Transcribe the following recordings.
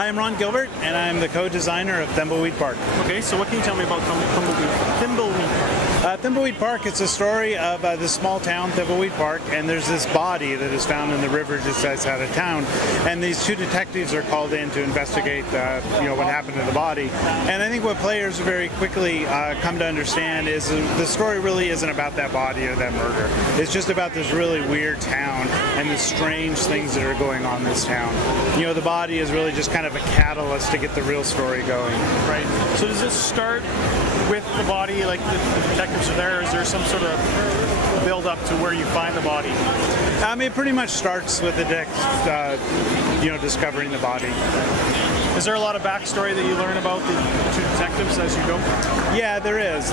Hi, I'm Ron Gilbert, and I'm the co-designer of Thimbleweed Park. Okay, so what can you tell me about Thimbleweed Park? Thimbleweed Park, it's a story of this small town, Thimbleweed Park, and there's this body that is found in the river just outside of town, and these two detectives are called in to investigate what happened to the body. And I think what players very quickly come to understand is the story really isn't about that body or that murder. It's just about this really weird town and the strange things that are going on in this town. You know, the body is really just kind of a catalyst to get the real story going. Right. So does this start with the body, like the detectives are there, or is there some sort of build up to where you find the body? It pretty much starts with the discovering the body. Is there a lot of backstory that you learn about the two detectives as you go? Yeah, there is.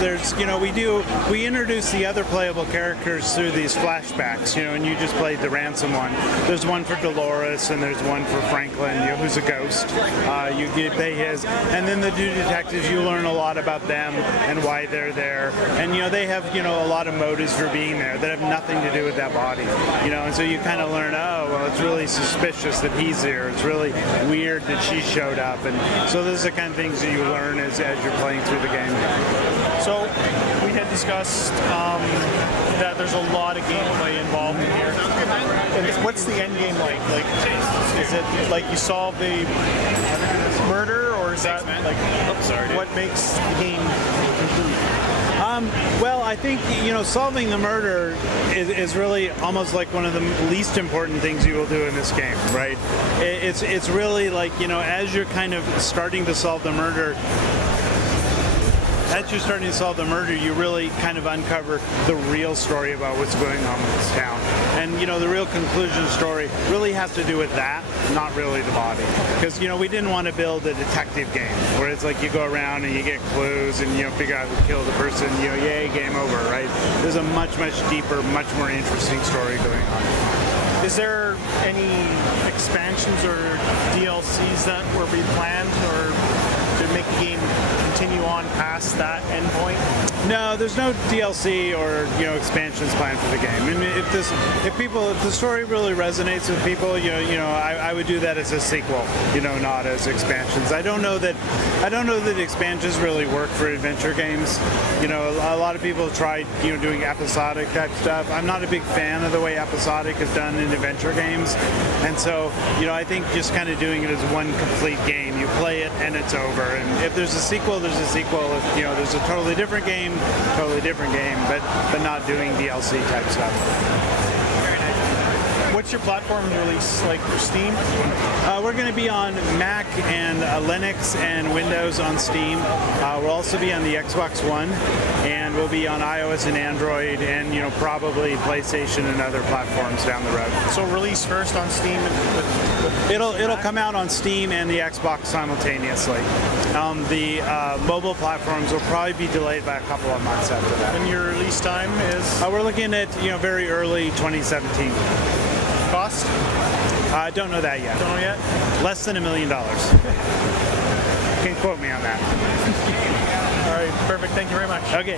We introduce the other playable characters through these flashbacks, and you just played the ransom one. There's one for Dolores and there's one for Franklin, who's a ghost. You play his, and then the two detectives, you learn a lot about them and why they're there. And they have a lot of motives for being there that have nothing to do with that body. And so you kind of learn, oh, well, it's really suspicious that he's here. It's really weird that she showed up. And so those are the kind of things that you learn as you're playing through the game. So we had discussed that there's a lot of gameplay involved in here. What's the end game like? Is it like you solve the murder, or is that what makes the game complete? Well, I think solving the murder is really almost like one of the least important things you will do in this game, right? It's really like as you're kind of starting to solve the murder. As you're starting to solve the murder, you really kind of uncover the real story about what's going on in this town. And, the real conclusion story really has to do with that, not really the body. Because, we didn't want to build a detective game where it's like you go around and you get clues and, figure out who killed the person, yay, game over, right? There's a much, much deeper, much more interesting story going on. Is there any expansions or DLCs that were being planned or to make the game continue on past that endpoint? No, there's no DLC or expansions planned for the game. I mean, if the story really resonates with people, I would do that as a sequel, not as expansions. I don't know that expansions really work for adventure games. A lot of people have tried doing episodic type stuff. I'm not a big fan of the way episodic is done in adventure games, and so I think just kind of doing it as one complete game. You play it and it's over. And if there's a sequel, there's a sequel. If there's a totally different game, but not doing DLC type stuff. What's your platform release like for Steam? We're going to be on Mac and Linux and Windows on Steam. We'll also be on the Xbox One, and we'll be on iOS and Android, and probably PlayStation and other platforms down the road. So release first on Steam. It'll come out on Steam and the Xbox simultaneously. The mobile platforms will probably be delayed by a couple of months after that. And your release time is? We're looking at very early 2017. Cost? I don't know that yet. Don't know yet? Less than $1 million. Can't quote me on that. All right, perfect. Thank you very much. Okay.